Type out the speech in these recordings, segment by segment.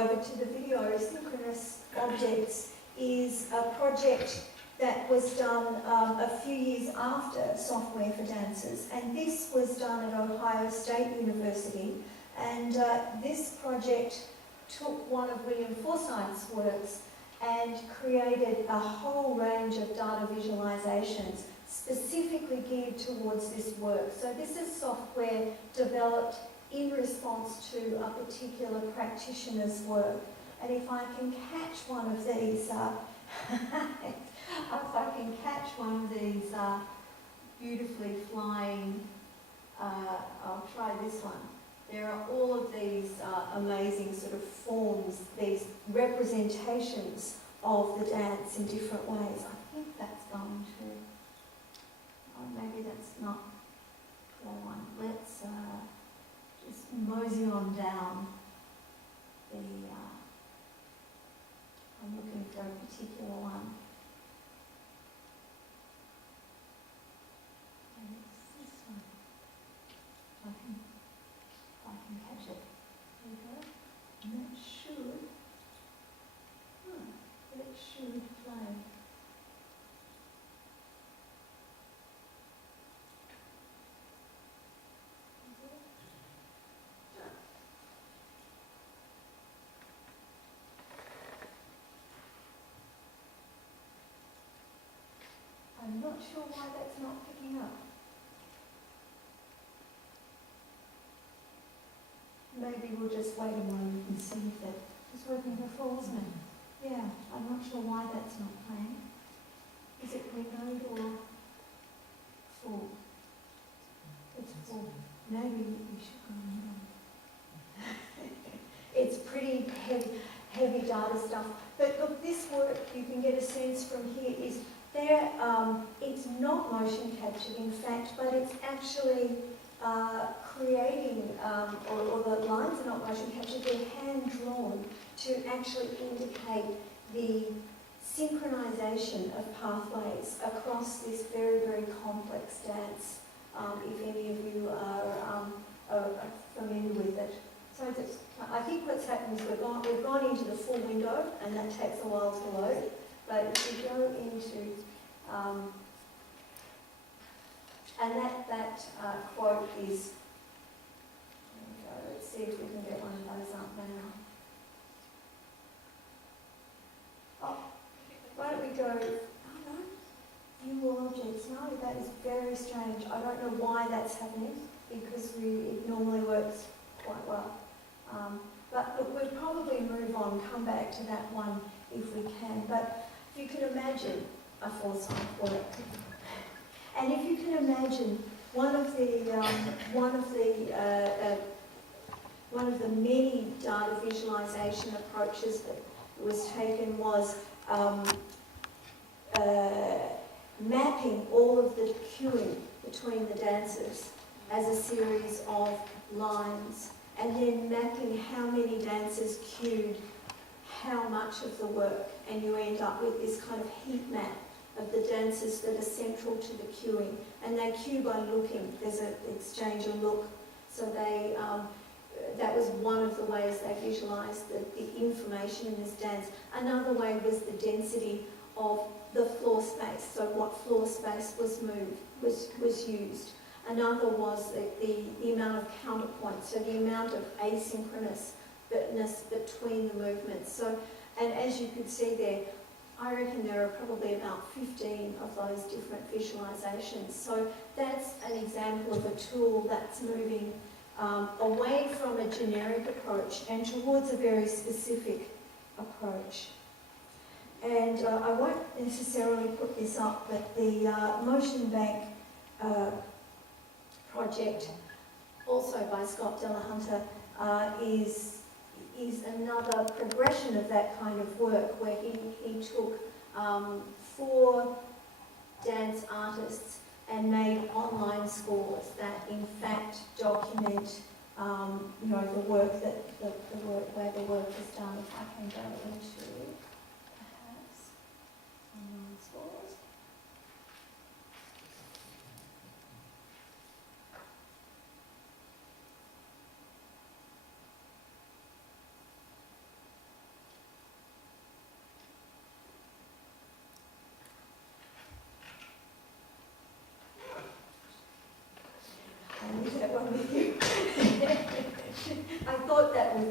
over to the video, Synchronous Objects is a project that was done a few years after Software for Dancers, and this was done at Ohio State University. And this project took one of William Forsythe's works and created a whole range of data visualizations specifically geared towards this work. So this is software developed in response to a particular practitioner's work. And if I can catch one of these, beautifully flying, I'll try this one. There are all of these amazing sort of forms, these representations of the dance in different ways. I think that's going to, oh, maybe that's not the one. Let's just mosey on down the, I'm looking for a particular one. And it's this one. I can catch it. There we go. And that should play. I'm not sure why that's not picking up. Maybe we'll just wait a moment and see if it was working before, wasn't it? Yeah, I'm not sure why that's not playing. Is it windowed or full? It's full. Maybe we should go on. It's pretty heavy data stuff. But look, this work, you can get a sense from here, is there, it's not motion captured in fact, but it's actually creating, or the lines are not motion captured, they're hand drawn to actually indicate the synchronization of pathways across this very, very complex dance, if any of you are familiar with it. So I think what's happened is we've gone into the full window, and that takes a while to load. But if we go into, and that quote is, there we go, let's see if we can get one of those up now. Oh, why don't we go, oh no, view all objects. No, that is very strange. I don't know why that's happening, because it normally works quite well. But look, we'll probably move on, come back to that one if we can. But if you can imagine a Forsythe work, and if you can imagine one of the many data visualization approaches that was taken was mapping all of the cueing between the dancers as a series of lines, and then mapping how many dancers cued how much of the work, and you end up with this kind of heat map of the dancers that are central to the cueing. And they cue by looking. There's an exchange of look. So they, that was one of the ways they visualised the information in this dance. Another way was the density of the floor space. So what floor space was moved, was used. Another was the amount of counterpoints, so the amount of asynchronousness between the movements. So, and as you could see there, I reckon there are probably about 15 of those different visualizations. So that's an example of a tool that's moving away from a generic approach and towards a very specific approach. And I won't necessarily put this up, but the Motion Bank project, also by Scott Delahunter, is another progression of that kind of work, where he took 4 dance artists and made online scores that in fact document you know, the work where the work is done. If I can go into perhaps online scores.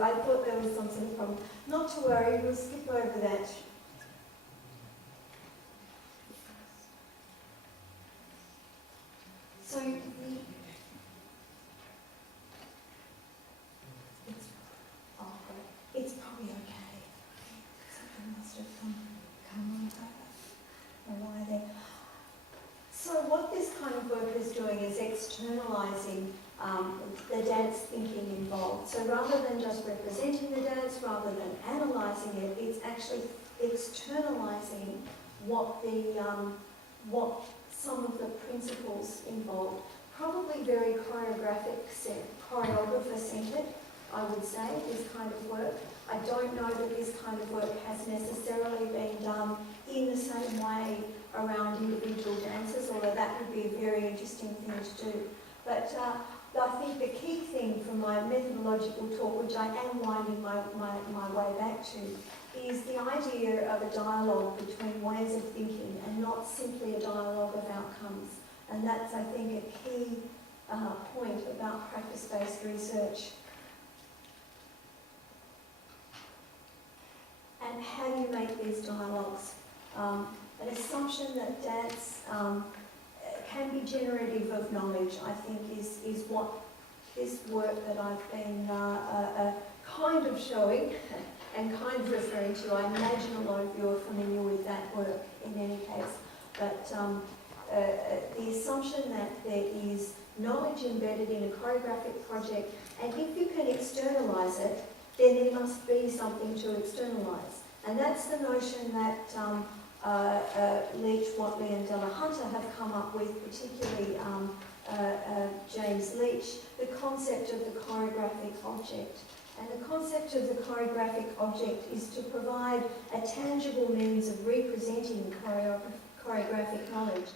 I thought there was some sort of problem. Not to worry, we'll skip over that. So it's probably okay. Something must have come awry there. So what this kind of work is doing is externalising the dance thinking involved. So rather than just representing the dance, rather than analysing it, it's actually externalising what some of the principles involved. Probably very choreographer-centred, I would say, this kind of work. I don't know that this kind of work has necessarily been done in the same way around individual dances, although that would be a very interesting thing to do. But I think the key thing from my methodological talk, which I am winding my way back to, is the idea of a dialogue between ways of thinking and not simply a dialogue of outcomes. And that's, I think, a key point about practice-based research. And how do you make these dialogues? An assumption that dance can be generative of knowledge, I think, is what this work that I've been kind of showing and kind of referring to. I imagine a lot of you are familiar with that work in any case. But the assumption that there is knowledge embedded in a choreographic project, and if you can externalise it, then there must be something to externalise. And that's the notion that Leach, Watley and Della Hunter have come up with, particularly James Leach, the concept of the choreographic object. And the concept of the choreographic object is to provide a tangible means of representing choreographic knowledge.